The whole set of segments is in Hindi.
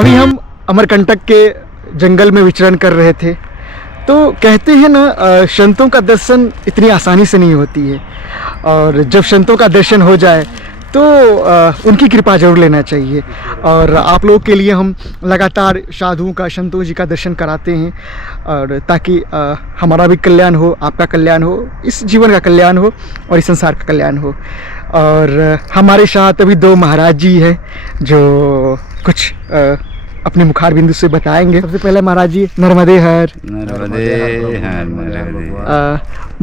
अभी हम अमरकंटक के जंगल में विचरण कर रहे थे, तो कहते हैं ना संतों का दर्शन इतनी आसानी से नहीं होती है, और जब संतों का दर्शन हो जाए तो उनकी कृपा जरूर लेना चाहिए। और आप लोगों के लिए हम लगातार साधुओं का, संतों जी का दर्शन कराते हैं, और ताकि हमारा भी कल्याण हो, आपका कल्याण हो, इस जीवन का कल्याण हो और इस संसार का कल्याण हो। और हमारे साथ अभी दो महाराज जी हैं जो कुछ अपने मुखार बिंदु से बताएंगे। सबसे पहले महाराज जी, नर्मदे हर।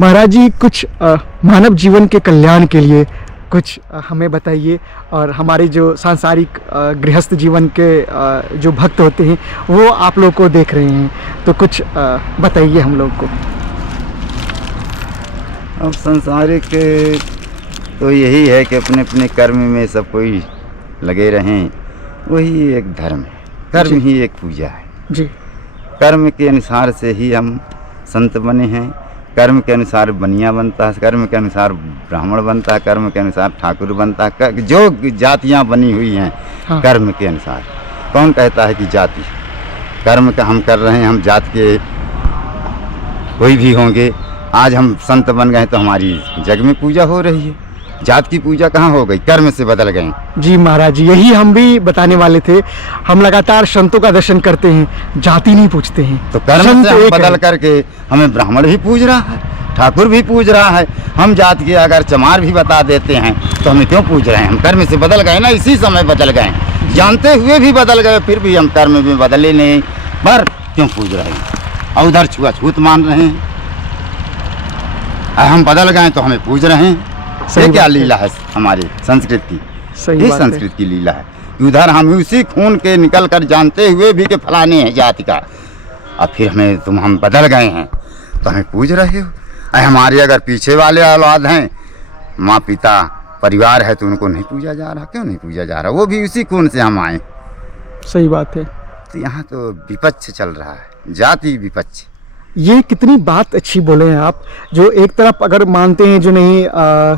महाराज जी, कुछ मानव जीवन के कल्याण के लिए कुछ हमें बताइए, और हमारे जो सांसारिक गृहस्थ जीवन के जो भक्त होते हैं वो आप लोग को देख रहे हैं, तो कुछ बताइए हम लोग को। अब सांसारिक तो यही है कि अपने अपने कर्म में सब कोई लगे रहें, वही एक धर्म है। कर्म ही एक पूजा है जी। कर्म के अनुसार से ही हम संत बने हैं, कर्म के अनुसार बनिया बनता है, कर्म के अनुसार ब्राह्मण बनता है, कर्म के अनुसार ठाकुर बनता है। जो जातियां बनी हुई हैं हाँ। कर्म के अनुसार। कौन कहता है कि जाति? कर्म का हम कर रहे हैं, हम जात के कोई भी होंगे। आज हम संत बन गए तो हमारी जग में पूजा हो रही है, जात की पूजा कहाँ हो गई? कर्म से बदल गए। जी महाराज जी, यही हम भी बताने वाले थे। हम लगातार संतों का दर्शन करते हैं, जाति नहीं पूछते हैं, तो कर्म से हम बदल करके हमें ब्राह्मण भी पूज रहा है, ठाकुर भी पूज रहा है। हम जात के अगर चमार भी बता देते हैं तो हमें क्यों पूज रहे हैं? हम कर्म से बदल गए ना, इसी समय बदल गए, जानते हुए भी बदल गए, फिर भी हम कर्म में बदले नहीं, पर क्यों पूज रहे हैं? और उधर छुआछूत मान रहे हैं। हम बदल गए तो हमें पूज रहे हैं। ये क्या लीला है हमारी संस्कृत की? ये संस्कृत की लीला है। उधर हम उसी खून के निकल कर जानते हुए भी कि फलाने हैं जाति का, और फिर हम बदल गए हैं तो हमें पूज रहे हो। हमारे अगर पीछे वाले औलाद हैं, माँ पिता परिवार है, तो उनको नहीं पूजा जा रहा। क्यों नहीं पूजा जा रहा? वो भी उसी खून से हम आए। सही बात है। तो यहाँ तो विपक्ष चल रहा है, जाति विपक्ष। ये कितनी बात अच्छी बोले हैं आप, जो एक तरफ अगर मानते हैं जो नहीं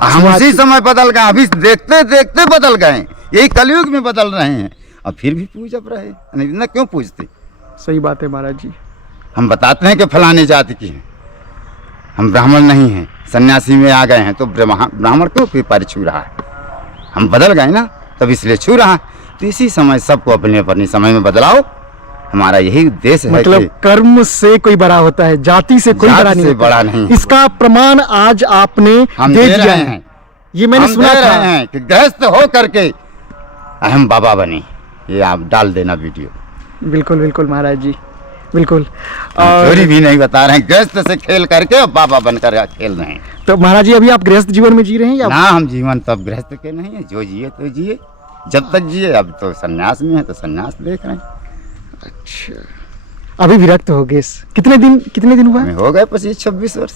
हम उसी समय बदल गए, अभी देखते देखते बदल गए, यही कलयुग में बदल रहे हैं, और फिर भी पूज रहे नहीं ना। क्यों पूजते? सही बात है महाराज जी। हम बताते हैं कि फलाने जाति की हैं, हम ब्राह्मण नहीं हैं, सन्यासी में आ गए हैं, तो ब्राह्मण क्यों फिर पर छू रहा है? हम बदल गए ना, तब इसलिए छू रहा है। तो इसी समय सबको अपने अपने समय में बदलाओ, हमारा यही उद्देश्य है। मतलब कर्म से कोई बड़ा होता है, जाति से कोई बड़ा नहीं होता। बड़ा नहीं। इसका प्रमाण आज आपने दे दिया है। ये मैंने सुना था कि गृहस्थ हो करके हम बाबा बने। ये आप डाल देना वीडियो। बिल्कुल बिल्कुल महाराज जी, बिल्कुल। चोरी भी नहीं बता रहे हैं, गृहस्थ से खेल करके बाबा बनकर खेल रहे हैं। तो महाराज जी, अभी आप गृहस्थ जीवन में जी रहे हैं या? ना, हम जीवन तब गृहस्थ के नहीं है, जो जिए तो जिए, जब तक जिए। अब तो सन्यास में है तो सन्यास देख रहे हैं। अच्छा, अभी विरक्त हो गए। कितने दिन हुआ? हो गए 25-26 वर्ष।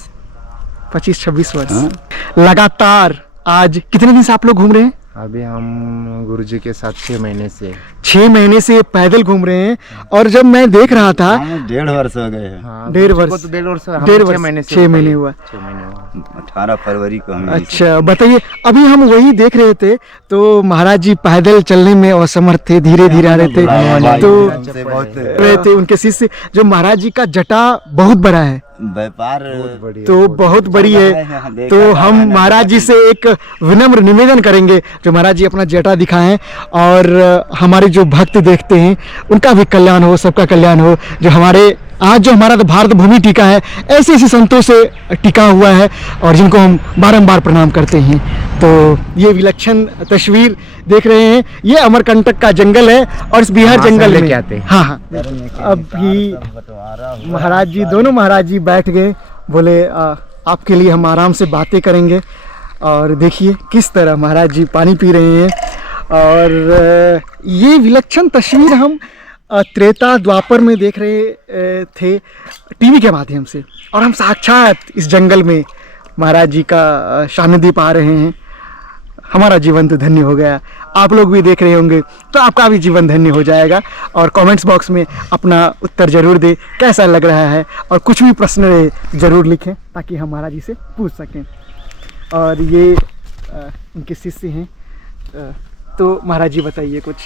25-26 वर्ष लगातार। आज कितने दिन से आप लोग घूम रहे हैं? अभी हम गुरुजी के साथ 6 महीने से 6 महीने से पैदल घूम रहे हैं। और जब मैं देख रहा था 1.5 वर्ष हो गए हैं। हाँ, 1.5 वर्ष, तो 1.5 वर्ष, 6 महीने हुआ। 18 फरवरी को हम। अच्छा बताइए, अभी हम वही देख रहे थे तो महाराज जी पैदल चलने में असमर्थ थे, धीरे धीरे आ रहे थे, तो रहे थे उनके शिष्य। जो महाराज जी का जटा बहुत बड़ा है, व्यापार तो बहुत बड़ी है। तो हम महाराज जी से एक विनम्र निवेदन करेंगे, जो महाराज जी अपना जटा दिखाएं, और हमारे जो भक्त देखते हैं उनका भी कल्याण हो, सबका कल्याण हो। जो हमारे आज जो हमारा भारत भूमि टिका है, ऐसे ऐसे संतों से टिका हुआ है, और जिनको हम बारंबार प्रणाम करते हैं। तो ये विलक्षण तस्वीर देख रहे हैं, ये अमरकंटक का जंगल है, और इस बिहार जंगल में आते हैं। हाँ, अभी महाराज जी, दोनों महाराज जी बैठ गए, बोले आपके लिए हम आराम से बातें करेंगे। और देखिए किस तरह महाराज जी पानी पी रहे हैं। और ये विलक्षण तस्वीर हम त्रेता द्वापर में देख रहे थे टीवी के माध्यम से, और हम साक्षात इस जंगल में महाराज जी का सानिध्य पा रहे हैं। हमारा जीवन तो धन्य हो गया। आप लोग भी देख रहे होंगे तो आपका भी जीवन धन्य हो जाएगा। और कमेंट्स बॉक्स में अपना उत्तर जरूर दें, कैसा लग रहा है, और कुछ भी प्रश्न जरूर लिखें ताकि हम महाराज जी से पूछ सकें। और ये उनके शिष्य हैं। तो महाराज जी बताइए कुछ।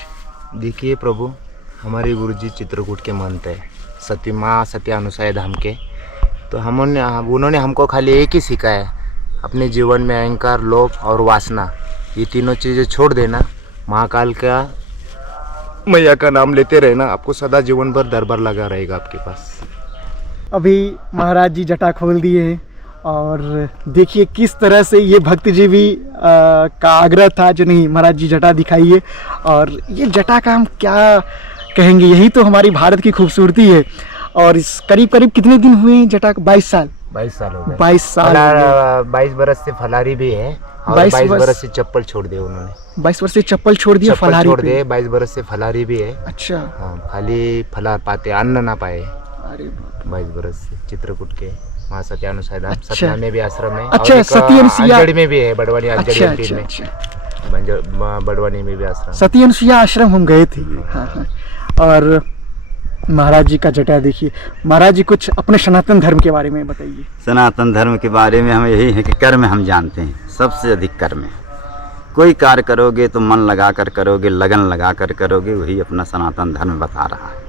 देखिए प्रभु, हमारे गुरुजी चित्रकूट के महंत है, सती माँ सत्य अनुसाय धाम के। तो उन्होंने हमको खाली एक ही सिखाया है, अपने जीवन में अहंकार, लोभ और वासना, ये तीनों चीज़ें छोड़ देना, महाकाल का मैया का नाम लेते रहना, आपको सदा जीवन भर दरबार लगा रहेगा आपके पास। अभी महाराज जी जटा खोल दिए हैं और देखिए किस तरह से ये भक्त जी भी का आग्रह था जो नहीं महाराज जी जटा दिखाइए। और ये जटा का हम क्या कहेंगे, यही तो हमारी भारत की खूबसूरती है। और इस करीब करीब कितने दिन हुए हैं जटा को? 22 साल 22 साल हो गए। 22 साल 22 बरस से फलारी भी है और 22 बरस से चप्पल छोड़ दिए उन्होंने। 22 वर्ष से चप्पल छोड़ दिया, फलारी छोड़ दिए। 22 बरस से फलारी भी है। अच्छा। हाँ, खाली फलार पाते, अन्न ना पाए। अरे 22 बरस से चित्रकूट के माँ सत्यानुसाय धाम। अच्छा। सतना में भी आश्रम है। अच्छा, और एक सती अनुसुईया अंजड़ी में भी है, बड़वानी अंजड़ी अच्छा, MP में। अच्छा। बड़वानी में भी आश्रम। सती अनुसुईया आश्रम हम गए थे। हाँ हाँ। और महाराज जी का जटा देखिए। महाराज जी कुछ अपने सनातन धर्म के बारे में बताइए। सनातन धर्म के बारे में हम यही है कि कर्म हम जानते हैं, सबसे अधिक कर्म है। कोई कार्य करोगे तो मन लगा कर करोगे, लगन लगा कर करोगे, वही अपना सनातन धर्म बता रहा है।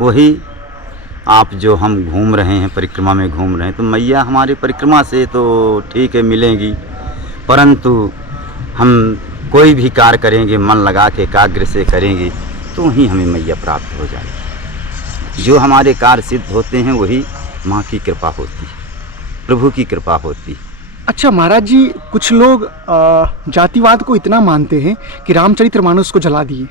वही आप जो हम घूम रहे हैं, परिक्रमा में घूम रहे हैं, तो मैया हमारी परिक्रमा से तो ठीक है मिलेंगी, परंतु हम कोई भी कार्य करेंगे मन लगा के एकाग्र से करेंगे तो ही हमें मैया प्राप्त हो जाएगी। जो हमारे कार्य सिद्ध होते हैं वही माँ की कृपा होती है, प्रभु की कृपा होती है। अच्छा महाराज जी, कुछ लोग जातिवाद को इतना मानते हैं कि रामचरितमानस को जला दिए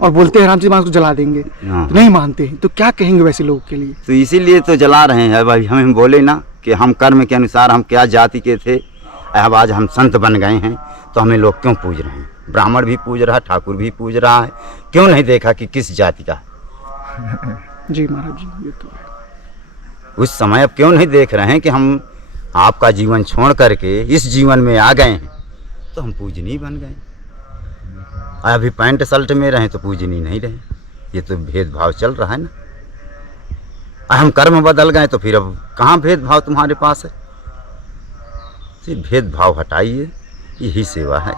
और बोलते हैं रामचरितमानस को जला देंगे, तो नहीं मानते हैं। तो क्या कहेंगे वैसे लोगों के लिए? तो इसीलिए तो जला रहे हैं भाई। हमें बोले ना कि हम कर्म के अनुसार हम क्या जाति के थे, अब आज हम संत बन गए हैं तो हमें लोग क्यों पूज रहे हैं? ब्राह्मण भी पूज रहा है, ठाकुर भी पूज रहा है, क्यों नहीं देखा कि किस जाति का? जी महाराज जी, ये तो है। उस समय अब क्यों नहीं देख रहे हैं कि हम आपका जीवन छोड़ करके इस जीवन में आ गए हैं तो हम पूजनीय बन गए। अभी पैंट शर्ट में रहें तो पूजनीय नहीं रहे। ये तो भेदभाव चल रहा है ना। हम कर्म बदल गए तो फिर अब कहाँ भेदभाव तुम्हारे पास है? तो भेदभाव हटाइए, यही सेवा है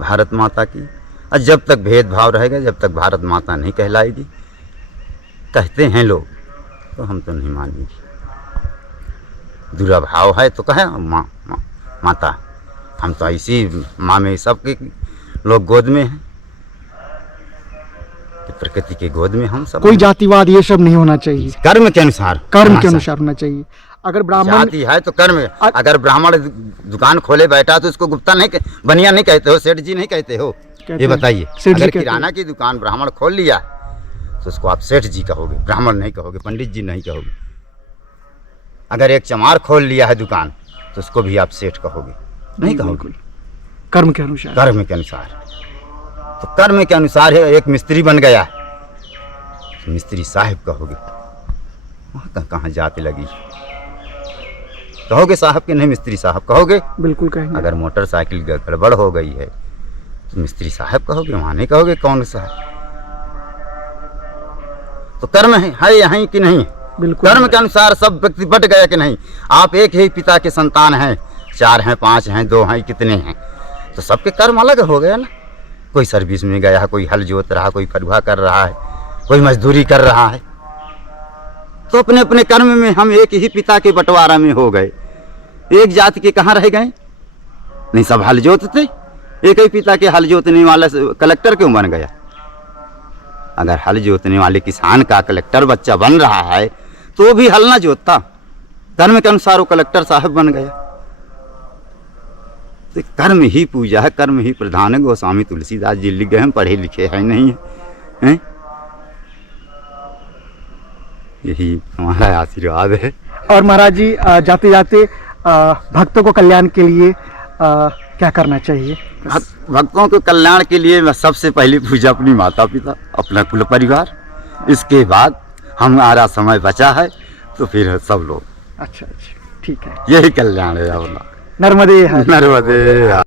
भारत माता की। और जब तक भेदभाव रहेगा, जब तक भारत माता नहीं कहलाएगी, कहते हैं लोग, तो हम तो नहीं मानेंगे। दुराभाव है तो कहे माता, हम तो ऐसी माँ में सबके लोग गोद में हैं, तो प्रकृति के गोद में हम सब। कोई जातिवाद ये सब नहीं होना चाहिए, कर्म के अनुसार, कर्म के अनुसार होना चाहिए। अगर ब्राह्मण जाति है तो कर्म। अगर ब्राह्मण दुकान खोले बैठा तो उसको गुप्ता नहीं बनिया नहीं कहते हो, सेठ जी नहीं कहते हो? ये बताइए। अगर किराना की दुकान ब्राह्मण खोल लिया तो उसको आप सेठ जी कहोगे, ब्राह्मण नहीं कहोगे, पंडित जी नहीं कहोगे। अगर एक चमार खोल लिया है दुकान तो उसको भी आप सेठ कहोगे, नहीं कहोगे। कर्म के अनुसार, कर्म के अनुसार। तो कर्म के अनुसार है। एक मिस्त्री बन गया तो मिस्त्री साहब कहोगे, वहाँ कहाँ जाति लगी? कहोगे साहब के नहीं, मिस्त्री साहब कहोगे? बिल्कुल कहेंगे। अगर मोटरसाइकिल गड़बड़ हो गई है तो मिस्त्री साहब कहोगे, वहाँ नहीं कहोगे कौन साहब। तो कर्म है यहाँ कि नहीं? बिल्कुल। कर्म के अनुसार सब व्यक्ति बट गया कि नहीं? आप एक ही पिता के संतान हैं, 4 हैं, 5 हैं, 2 हैं, कितने हैं, तो सबके कर्म अलग हो गए ना। कोई सर्विस में गया है, कोई हल जोत रहा, कोई फरुहा कर रहा है, कोई मजदूरी कर रहा है। तो अपने अपने कर्म में हम एक ही पिता के बंटवारा में हो गए। एक जाति के कहाँ रह गए? नहीं, सब हल जोतते। एक ही पिता के हल जोतने वाला कलेक्टर क्यों बन गया? अगर हल जोतने वाले किसान का कलेक्टर बच्चा बन रहा है तो वो भी हल ना जोतता, कर्म के अनुसार वो कलेक्टर साहब बन गया। तो कर्म ही पूजा है, कर्म ही प्रधान है। गोस्वामी तुलसीदास जी लिख गए, हम पढ़े लिखे हैं नहीं हैं? यही हमारा आशीर्वाद है। और महाराज जी जाते जाते भक्तों को कल्याण के लिए क्या करना चाहिए? भक्तों के कल्याण के लिए मैं सबसे पहली पूजा अपनी माता पिता, अपना कुल परिवार, इसके बाद हमारा समय बचा है तो फिर सब लोग। अच्छा अच्छा, ठीक है। यही कल्याण है अपना। नर्मदे हर। नर्मदे हर।